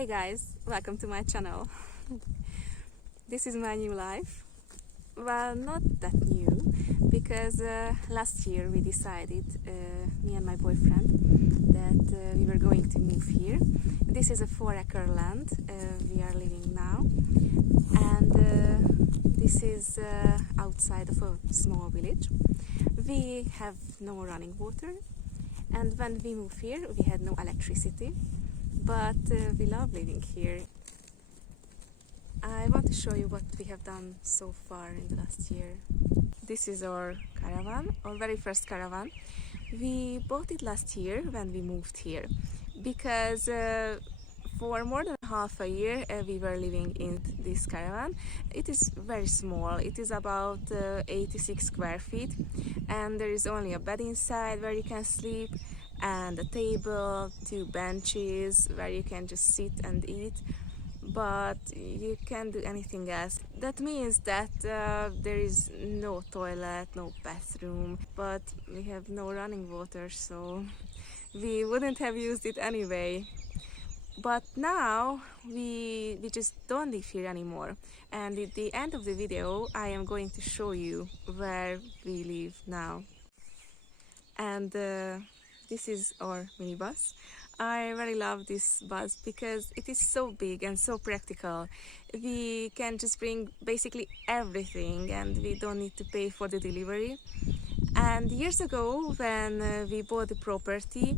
Hey guys, welcome to my channel. This is my new life. Well, not that new, because last year we decided, me and my boyfriend, that we were going to move here. This is a 4-acre land we are living now, and this is outside of a small village. We have no running water, and when we moved here we had no electricity, but we love living here. I want to show you what we have done so far in the last year. This is our caravan, our very first caravan. We bought it last year when we moved here, because for more than half a year we were living in this caravan. It is very small, it is about 86 square feet, and there is only a bed inside where you can sleep, and a table, 2 benches where you can just sit and eat, but you can't do anything else. That means that there is no toilet, no bathroom, but we have no running water, so we wouldn't have used it anyway. But now we just don't live here anymore, and at the end of the video I am going to show you where we live now. And this is our minibus. I really love this bus because it is so big and so practical. We can just bring basically everything and we don't need to pay for the delivery. And years ago, when we bought the property,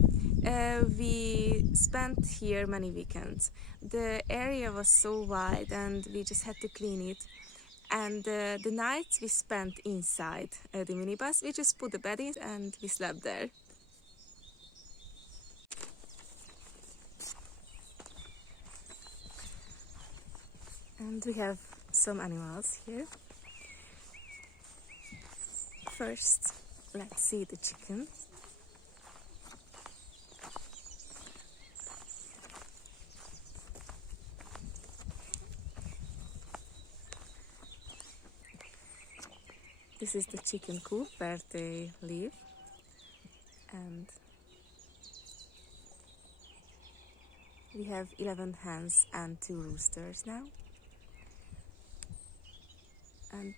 we spent here many weekends. The area was so wide and we just had to clean it. And the nights we spent inside the minibus. We just put the bed in and we slept there. And we have some animals here. First, let's see the chickens. This is the chicken coop where they live, and we have 11 hens and 2 roosters now. And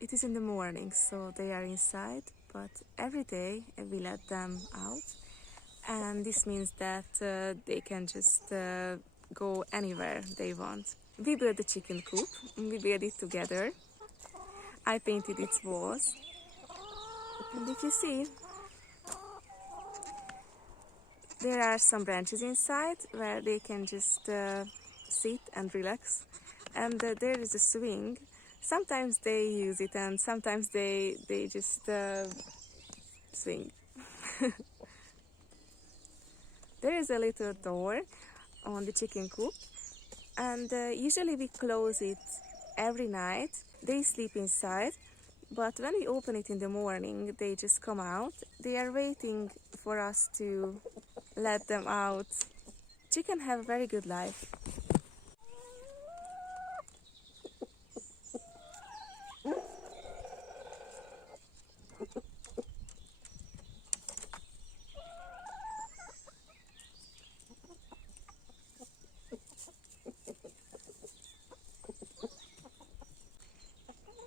it is in the morning, so they are inside, but every day we let them out, and this means that they can just go anywhere they want. We built the chicken coop, we built it together. I painted its walls, and if you see, there are some branches inside where they can just sit and relax, and there is a swing. Sometimes they use it and sometimes they just swing. There is a little door on the chicken coop, and usually we close it every night. They sleep inside, but when we open it in the morning they just come out. They are waiting for us to let them out. Chickens have a very good life.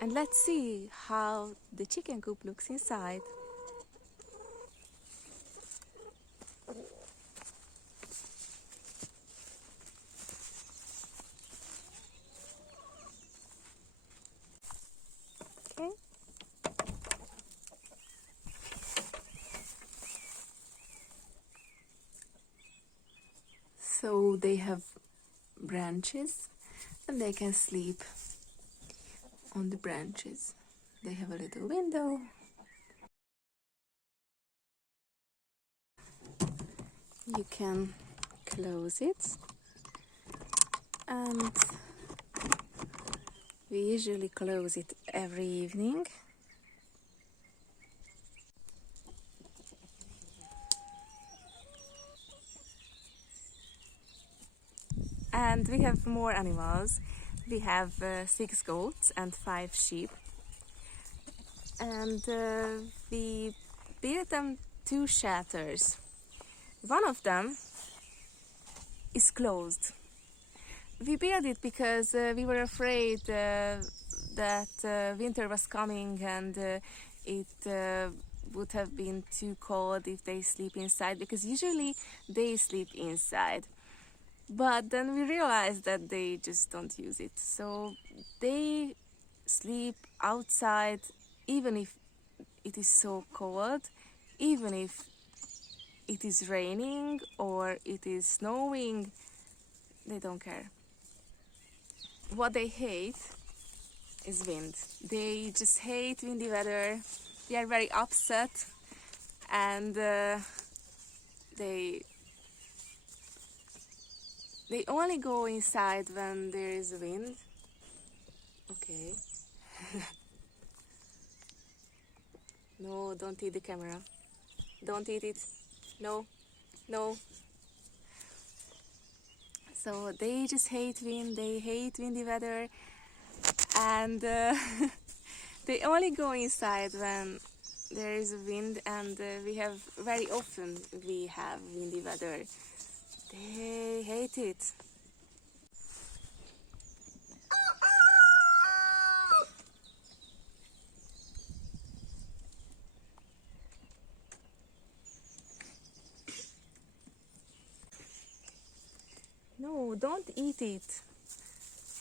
And let's see how the chicken coop looks inside. Okay. So they have branches and they can sleep on the branches. They have a little window. You can close it, and we usually close it every evening. And we have more animals. We have 6 goats and 5 sheep. And we built them 2 shelters. One of them is closed. we built it because we were afraid that winter was coming, and it would have been too cold if they sleep inside, because usually they sleep inside. But then we realized that they just don't use it. So they sleep outside even if it is so cold, even if it is raining or it is snowing, they don't care. What they hate is wind. They just hate windy weather. They are very upset, and they only go inside when there is wind. Okay. No, don't eat the camera. Don't eat it. No, no. So they just hate wind, they hate windy weather, and they only go inside when there is wind, and we have very often we have windy weather. They hate it. No, don't eat it.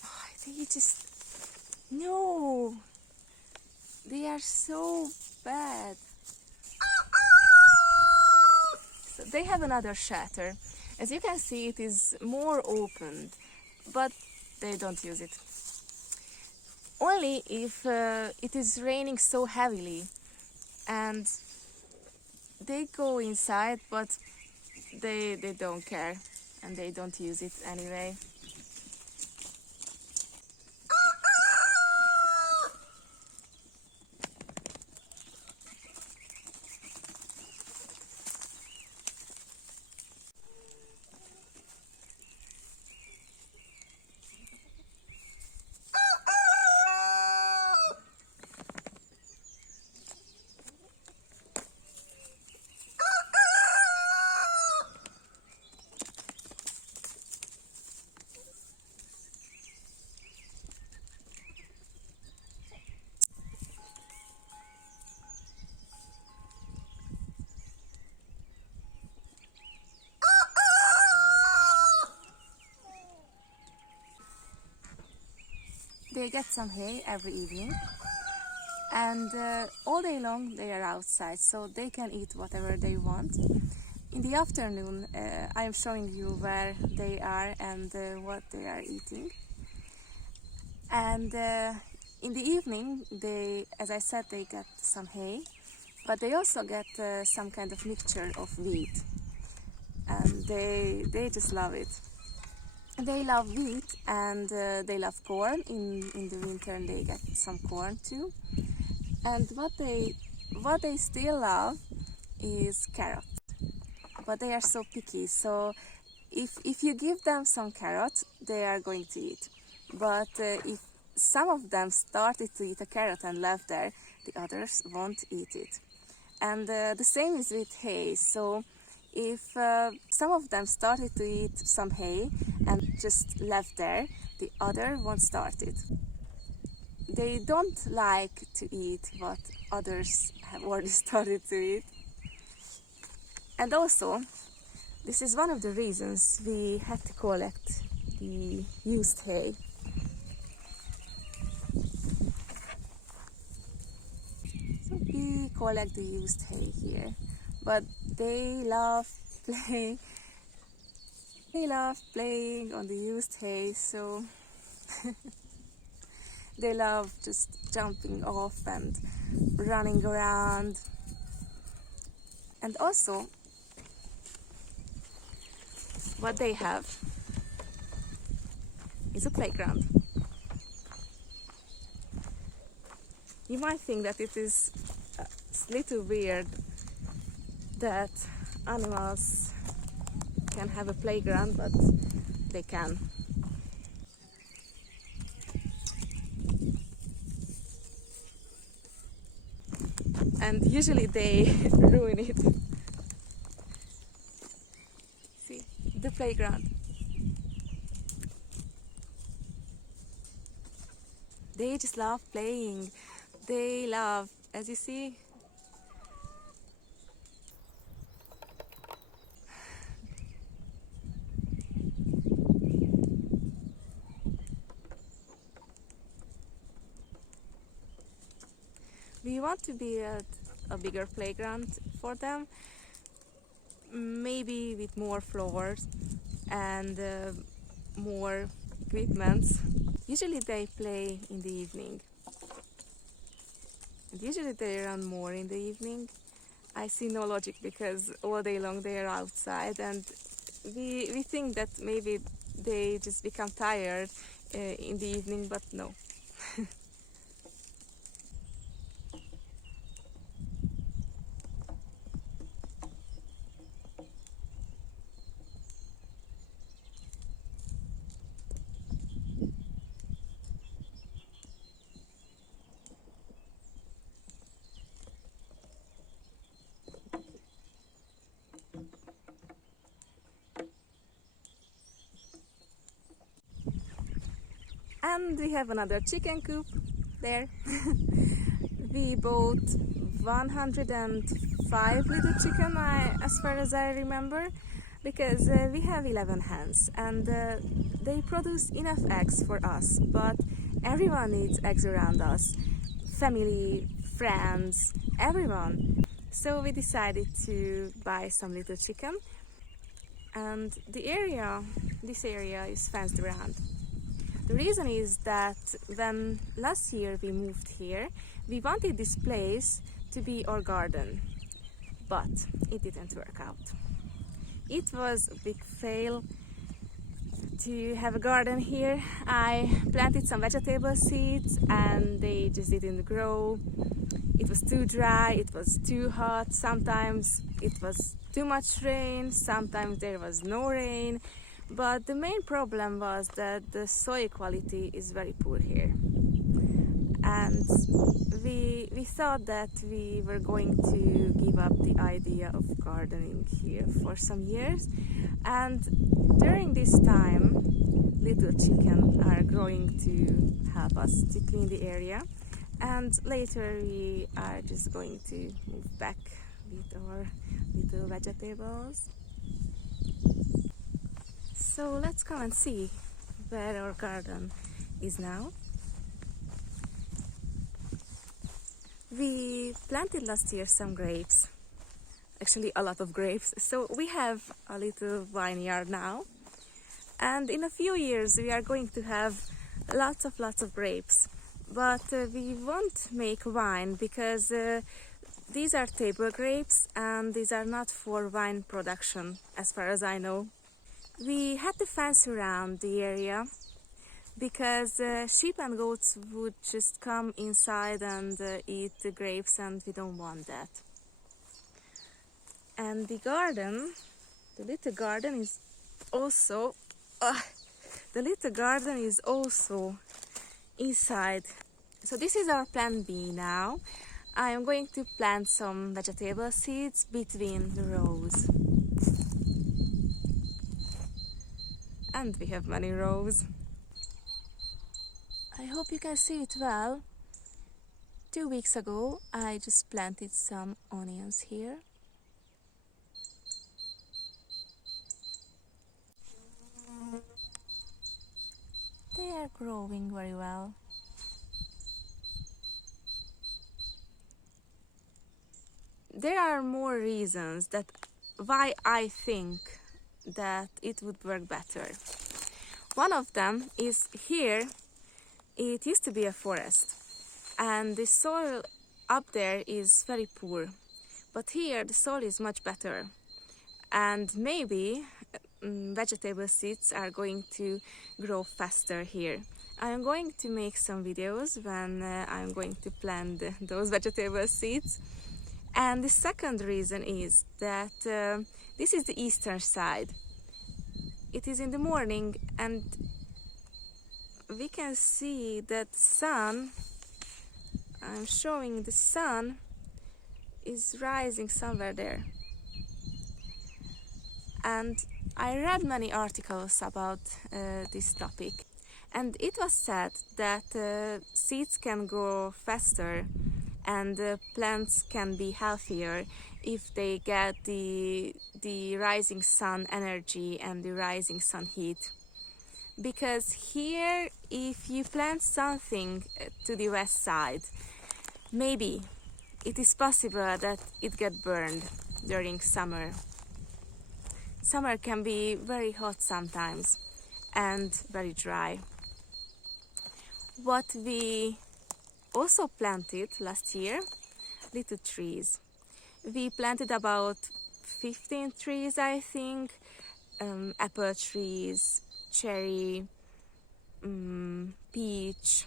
Oh, they just... No! They are so bad. So they have another shelter. As you can see, it is more open, but they don't use it. Only if it is raining so heavily, and they go inside, but they don't care, and they don't use it anyway. They get some hay every evening, and all day long they are outside, so they can eat whatever they want. In the afternoon, I am showing you where they are and what they are eating. And in the evening, as I said, they get some hay, but they also get some kind of mixture of wheat, and they just love it. They love wheat, and they love corn. In the winter they get some corn too. And what they still love is carrots. But they are so picky, so if you give them some carrots, they are going to eat. But if some of them started to eat a carrot and left there, the others won't eat it. And the same is with hay. So if some of them started to eat some hay and just left there, the other won't start it. They don't like to eat what others have already started to eat. And also, this is one of the reasons we had to collect the used hay. So we collect the used hay here, but they love playing. They love playing on the used hay, so they love just jumping off and running around. And also, what they have is a playground. You might think that it is a little weird that animals can have a playground, but they can. And usually they ruin it. See, the playground. They just love playing. They love, as you see, we want to be a bigger playground for them, maybe with more floors and more equipments. Usually they play in the evening, and usually they run more in the evening. I see no logic because all day long they are outside, and we think that maybe they just become tired in the evening, but no. And we have another chicken coop there. We bought 105 little chicken, as far as I remember, because we have 11 hens, and they produce enough eggs for us, but everyone needs eggs around us. Family, friends, everyone. So we decided to buy some little chicken, and this area is fenced around. The reason is that when last year we moved here, we wanted this place to be our garden, but it didn't work out. It was a big fail to have a garden here. I planted some vegetable seeds and they just didn't grow. It was too dry, it was too hot, sometimes it was too much rain, sometimes there was no rain. But the main problem was that the soil quality is very poor here. And we thought that we were going to give up the idea of gardening here for some years. And during this time, little chicken are growing to help us to clean the area. And later we are just going to move back with our little vegetables. So let's come and see where our garden is now. We planted last year some grapes, actually a lot of grapes. So we have a little vineyard now, and in a few years we are going to have lots of grapes. But we won't make wine because these are table grapes and these are not for wine production, as far as I know. We had to fence around the area because sheep and goats would just come inside and eat the grapes, and we don't want that. And the little garden is also inside. So this is our plan B now. I am going to plant some vegetable seeds between the rows. And we have many rows. I hope you can see it well. 2 weeks ago I just planted some onions here. They are growing very well. There are more reasons that why I think that it would work better. One of them is here it used to be a forest and the soil up there is very poor, but here the soil is much better, and maybe vegetable seeds are going to grow faster here. I am going to make some videos when I'm going to plant those vegetable seeds. And the second reason is that this is the eastern side. It is in the morning and we can see that the sun, I'm showing the sun, is rising somewhere there. And I read many articles about this topic. And it was said that seeds can grow faster and plants can be healthier if they get the rising sun energy and the rising sun heat. Because here, if you plant something to the west side, maybe it is possible that it get burned during summer. Summer can be very hot sometimes and very dry. What we also planted last year, little trees. We planted about 15 trees, I think, apple trees, cherry, peach,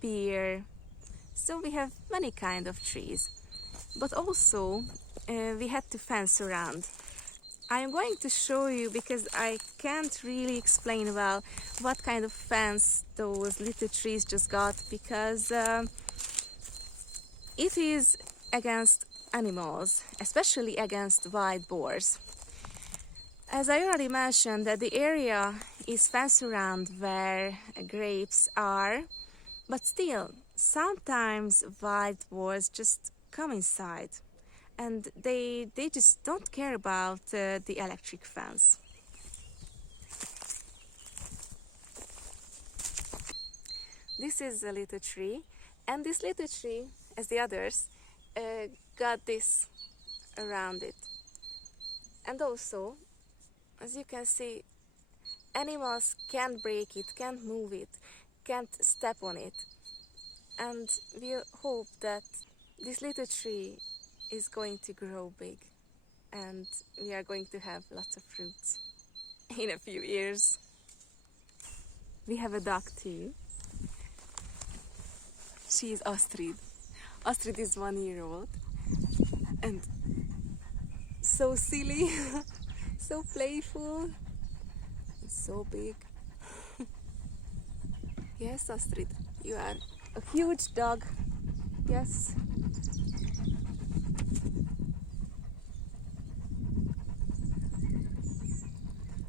pear. So we have many kind of trees. But also we had to fence around. I am going to show you, because I can't really explain well what kind of fence those little trees just got, because it is against animals, especially against wild boars. As I already mentioned, that the area is fenced around where grapes are, but still, sometimes wild boars just come inside. And they just don't care about the electric fence. This is a little tree, and this little tree, as the others, got this around it. And also, as you can see, animals can't break it, can't move it, can't step on it. And we hope that this little tree is going to grow big and we are going to have lots of fruits in a few years. We have a dog too. She is Astrid. Astrid is 1 year old and so silly, so playful, and so big. Yes, Astrid, you are a huge dog. Yes.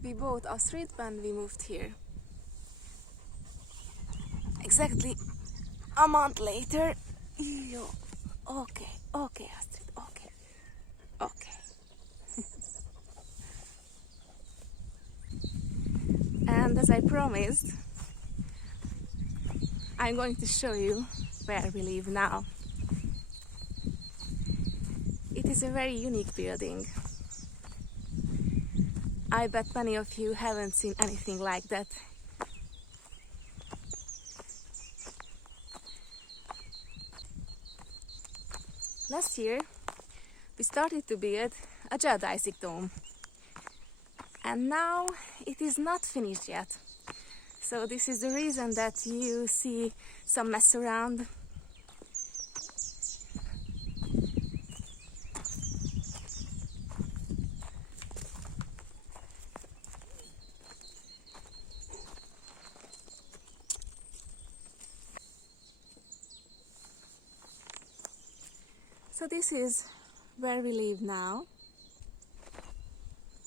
We bought Astrid when we moved here. Exactly a month later. Okay, Astrid, okay. And as I promised, I'm going to show you where we live now. It is a very unique building. I bet many of you haven't seen anything like that. Last year, we started to build a geodesic dome. And now it is not finished yet. So this is the reason that you see some mess around. So this is where we live now.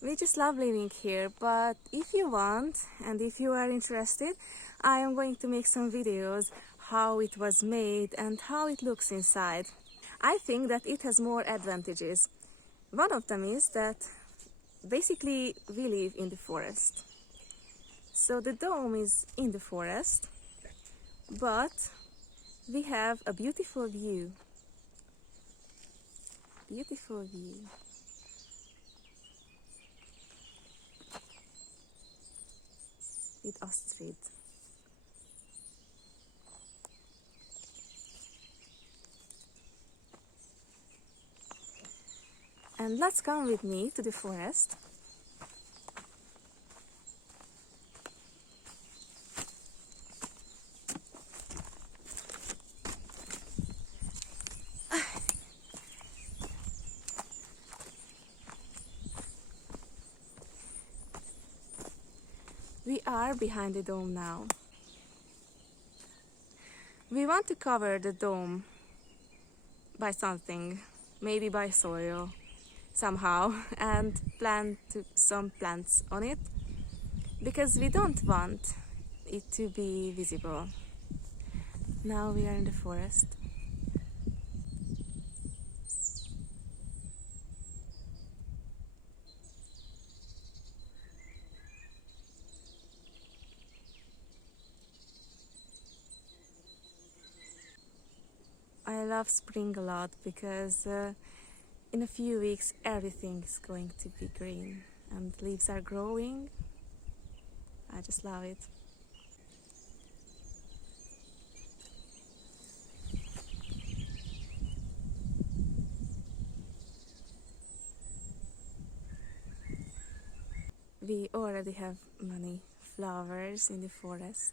We just love living here, but if you want and if you are interested, I am going to make some videos how it was made and how it looks inside. I think that it has more advantages. One of them is that basically we live in the forest. So the dome is in the forest, but we have a beautiful view. Beautiful view. With Astrid. And let's come with me to the forest. We are behind the dome now. We want to cover the dome by something, maybe by soil, somehow, and plant some plants on it, because we don't want it to be visible. Now we are in the forest. I love spring a lot because in a few weeks everything is going to be green and leaves are growing. I just love it. We already have many flowers in the forest.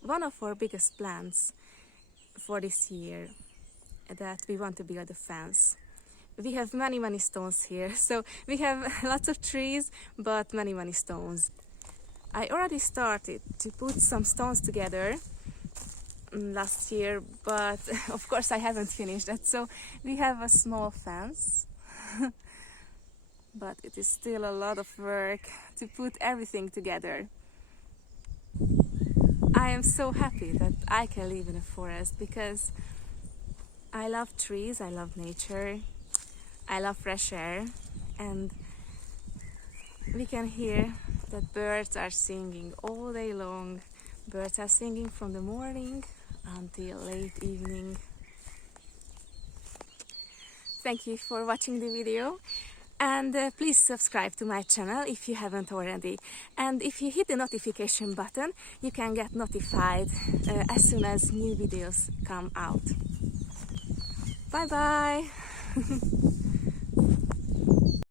One of our biggest plans for this year that we want to build a fence. We have many stones here, so we have lots of trees but many stones. I already started to put some stones together last year, but of course I haven't finished that, so we have a small fence. But it is still a lot of work to put everything together. I am so happy that I can live in a forest because I love trees, I love nature, I love fresh air, and we can hear that birds are singing all day long. Birds are singing from the morning until late evening. Thank you for watching the video. And please subscribe to my channel if you haven't already. And if you hit the notification button, you can get notified as soon as new videos come out. Bye bye!